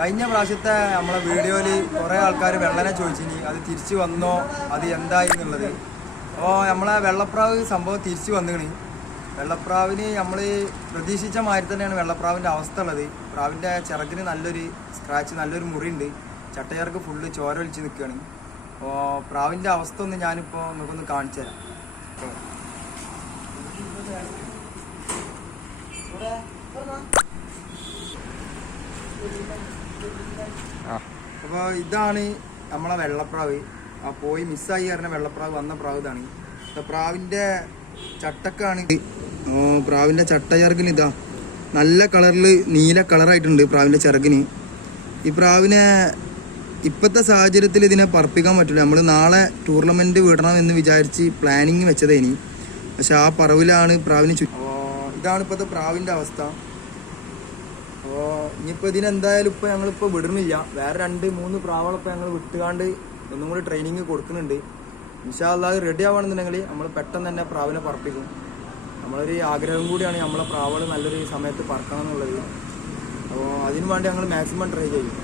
കഴിഞ്ഞ പ്രാവശ്യത്തെ നമ്മളെ വീഡിയോയിൽ കുറേ ആൾക്കാർ വെള്ളനെ ചോദിച്ചിനി അത് തിരിച്ചു വന്നോ അത് എന്തായി എന്നുള്ളത്. അപ്പോൾ നമ്മളെ വെള്ളപ്രാവ് സംഭവം തിരിച്ചു വന്നിക്കണ്. വെള്ളപ്രാവിന് നമ്മൾ പ്രതീക്ഷിച്ച മാതിരി തന്നെയാണ് വെള്ളപ്രാവിൻ്റെ അവസ്ഥ ഉള്ളത്. പ്രാവിൻ്റെ ചിറകിന് നല്ലൊരു സ്ക്രാച്ച്, നല്ലൊരു മുറിയുണ്ട്. ചട്ടയർക്ക് ഫുള്ള് ചോര ഒലിച്ച് നിൽക്കുകയാണ്. അപ്പോൾ പ്രാവിൻ്റെ അവസ്ഥ ഒന്ന് ഞാനിപ്പോൾ നിങ്ങൾക്കൊന്ന് കാണിച്ചു തരാം. അപ്പോൾ ഇതാണ് നമ്മളെ വെള്ളപ്രാവ്. ആ പോയി മിസ്സായി പറഞ്ഞ വെള്ളപ്രാവ് വന്ന പ്രാവ് ഇതാണ്. പ്രാവിൻ്റെ ചട്ടക്കാണ്. പ്രാവിൻ്റെ ചട്ടചെറുകിന് ഇതാ നല്ല കളറിൽ നീല കളറായിട്ടുണ്ട് പ്രാവിൻ്റെ ചിറകിന്. ഈ പ്രാവിനെ ഇപ്പോഴത്തെ സാഹചര്യത്തിൽ ഇതിനെ പറപ്പിക്കാൻ പറ്റില്ല. നമ്മൾ നാളെ ടൂർണമെൻറ്റ് വിടണമെന്ന് വിചാരിച്ച് പ്ലാനിങ് വെച്ചതേനി. പക്ഷെ ആ പറവിലാണ് പ്രാവിന് ഇതാണ് ഇപ്പോഴത്തെ പ്രാവിൻ്റെ അവസ്ഥ. അപ്പോൾ ഇനിയിപ്പോൾ ഇതിനെന്തായാലും ഇപ്പോൾ ഞങ്ങളിപ്പോൾ വിടുന്നില്ല. വേറെ 2-3 പ്രാവുകളൊക്കെ ഞങ്ങൾ വിട്ടുകാണ്ട് ഒന്നും കൂടി ട്രെയിനിങ് കൊടുക്കുന്നുണ്ട്. ഇൻഷാ അല്ലാഹ് റെഡി ആവണമെന്നുണ്ടെങ്കിൽ നമ്മൾ പെട്ടെന്ന് തന്നെ പ്രാവിനെ പറപ്പിക്കും. നമ്മളൊരു ആഗ്രഹം കൂടിയാണ് നമ്മളെ പ്രാവുകൾ നല്ലൊരു സമയത്ത് പറക്കണം എന്നുള്ളത്. അപ്പോൾ അതിനു വേണ്ടി ഞങ്ങൾ മാക്സിമം ട്രൈ ചെയ്യും.